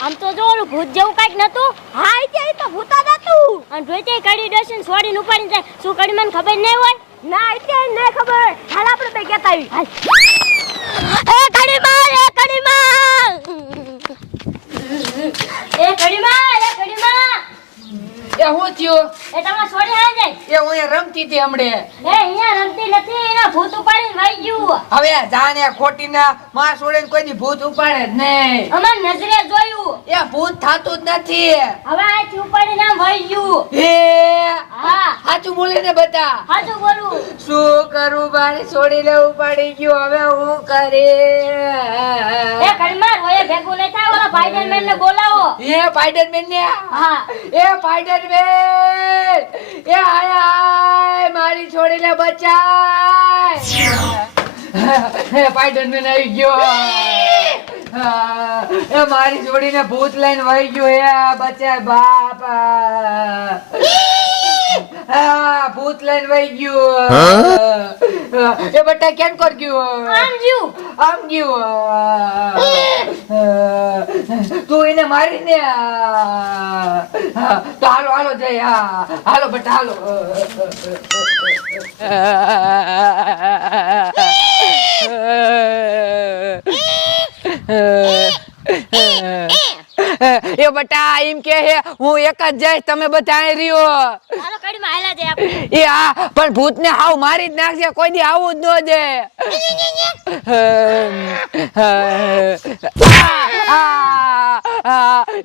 આમ તો જો ઓલું ભૂત જેવું કઈક નતું. હા ઈ તો ભૂત જ હતું. અને રોજે કડી ડોશન છોડીને ઉપાડીને જાય. શું કડી મને ખબર નહીં હોય? ના ઈ નહીં ખબર. હાલ આપણે બે કહેતા આવી. હાલ. એ કડી માં, એ કડી માં. એ કડી માં, એ કડી માં. એ હું થયો? એ તમાર છોડી હા જાય. એ હું રમતી હતી હમણે. એ અહીંયા રમતી નથી. એના ભૂત ઉપાડીને વઈ ગયું. હવે જાણે ખોટીના માં છોડીને કોઈ દી ભૂત ઉપાડે જ નહીં. અમાર નજરે જોયું. એ ભૂત થાતું જ નથી. હવે આથી ઉપાડીને આમ વઈ ગયું. એ હા સાચું બોલે ને બધા. સાચું બોલું. શું કરું મારી છોડીને ઉપાડી ગયો, હવે હું કરે? એ કડીમાં રોયે ભેગું નહીં થાય. ઓલા સ્પાઈડરમેન ને બોલાવો. એ સ્પાઈડરમેન ને? હા એ સ્પાઈડરમેન, એ આય મારી છોડીને બચાય. એ સ્પાઈડરમેન આવી ગયો. એ મારી છોડીને ભૂત લઈને વહી ગયો. એ બચાય બાપ. ભૂત લઈને વહી ગયું. એ બટા કેમ કર ગયું? આમ જ્યું. આમ ગયું. તું એને મારીને તો હાલો હાલો જય. હા હાલો બટા હાલો. એ બટા એમ કે હે હું એક જ જઈશ, તમે બધા અહીં રહ્યો. હાલો કડીમાં હાલા જાય આપણે. એ હા પણ ભૂત ને હાવ મારી જ નાખશે, કોઈ દી આવું જ ન દે.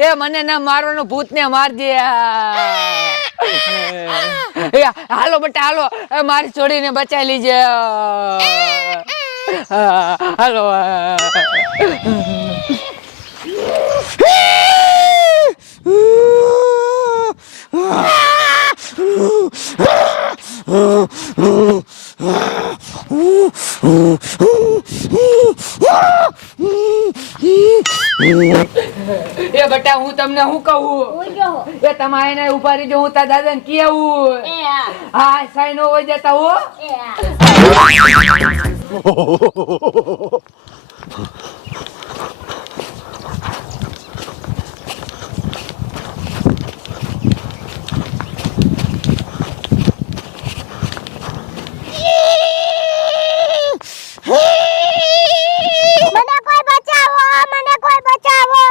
એ મને ના મારવાનું, ભૂત ને મારજે. હાલો બટા હાલો, મારી છોડીને બચાવી લીજે. હાલો. એ બટા હું તમને શું કહું? એ તમારે એને ઉભા રહીજો, હું તારા દાદા ને કેવું. હા સાઈ નો હોય જતા હો. મને કોઈ બચાવો, મને કોઈ બચાવો.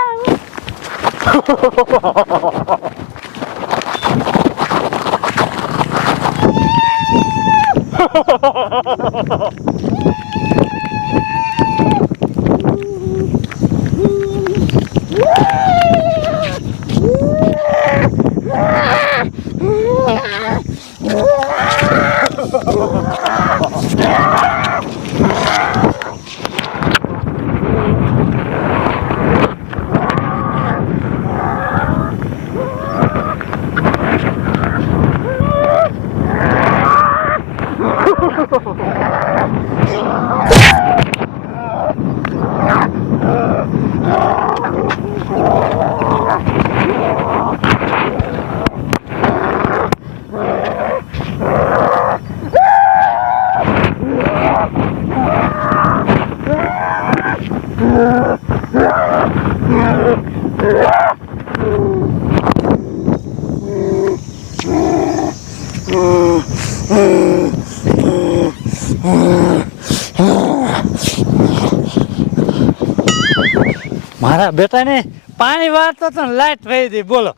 મારા બેટાને પાણી વાળતો તો લાઈટ વહી હતી. બોલો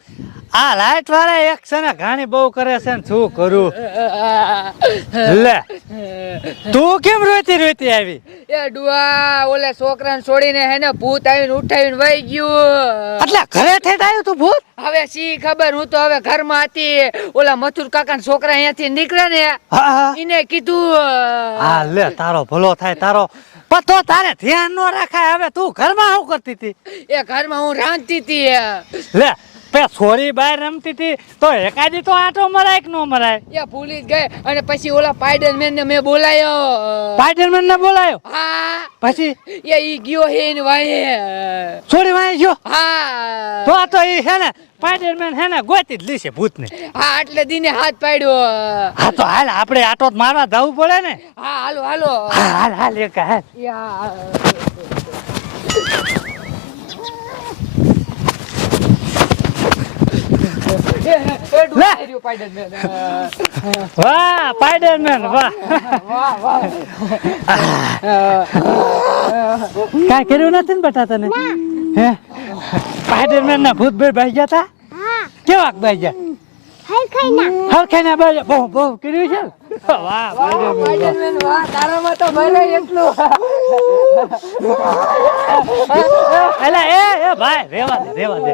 આ લાઈટ વાળા એક છે ને ઘાણી બહુ કરે છે ને શું કરું લે તું કેમ રોતી રોતી આવી એ ડુઆ ઓલે છોકરાને છોડીને હે ને ભૂત આવીને ઉઠાવીને વહી ગયું. એટલે ઘરે થઈ આવ્યું તું ભૂત હવે સી ખબર, હું તો હવે ઘરમાં હતી. ઓલા મથુર કાકા છોકરા અહીંયાથી નીકળે ને હા એને કીધું. હા લે તારો ભલો થાય તારો પણ તો તારે ધ્યાન ન રાખાય હવે તું ઘરમાં શું કરતી હતી એ ઘરમાં હું રાંધતી હતી. લે પે છોરી બહાર રમતી હતી તો એકાદી તો આટો મરાય કે નો મરાય એ ભૂલી જ ગઈ. અને પછી ઓલા સ્પાઈડરમેન ને મેં બોલાયો. સ્પાઈડરમેન ને બોલાયો હા પછી એ ઈ ગયો હે ને વાહે. છોડી વાંચી ગયો હા તો આ તો એ છે ને સ્પાઈડરમેન છે ને ગોતી જ લીશે ભૂતને હા એટલે દીને હાથ પાડ્યો. હા તો હાલ આપણે આટો જ મારવા જવું પડે ને હા હાલો હાલો. હા હાલ હાલ એક હાલ યા. એ ડૂબી રહ્યો સ્પાઈડરમેન. વાહ સ્પાઈડરમેન વાહ વાહ વાહ. કાંઈ કર્યું નથી ને બટા તને હે સ્પાઈડરમેન ના ભૂત બે ભાઈ ગયા તા હા કેવાક ભાઈ ગયા હાલ ખાઈ ના હરખે ના ભાઈ બહુ બહુ કર્યું છે વાહ સ્પાઈડરમેન વાહ. સ્પાઈડરમેન વાહ તારામાં તો ભલે એટલું. એલા એ ભાઈ રેવા દે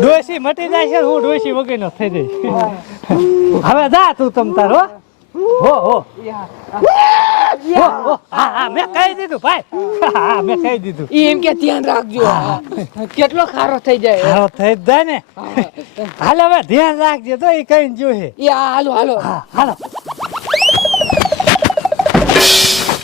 ડોસી મટી જાય છે હું ડોસી વગરનો થઈ જઈશ હવે જા તું તમ તારો હો હા મેં કહી દીધું ભાઈ હા મેં કહી દીધું ઈ એમ કે ધ્યાન રાખજો. કેટલો ખારો થઈ જાય. હારો થઈ જ જાય ને હાલ હવે ધ્યાન રાખજે તો એ કઈ જોઈ યા હાલો હાલો. હા હાલો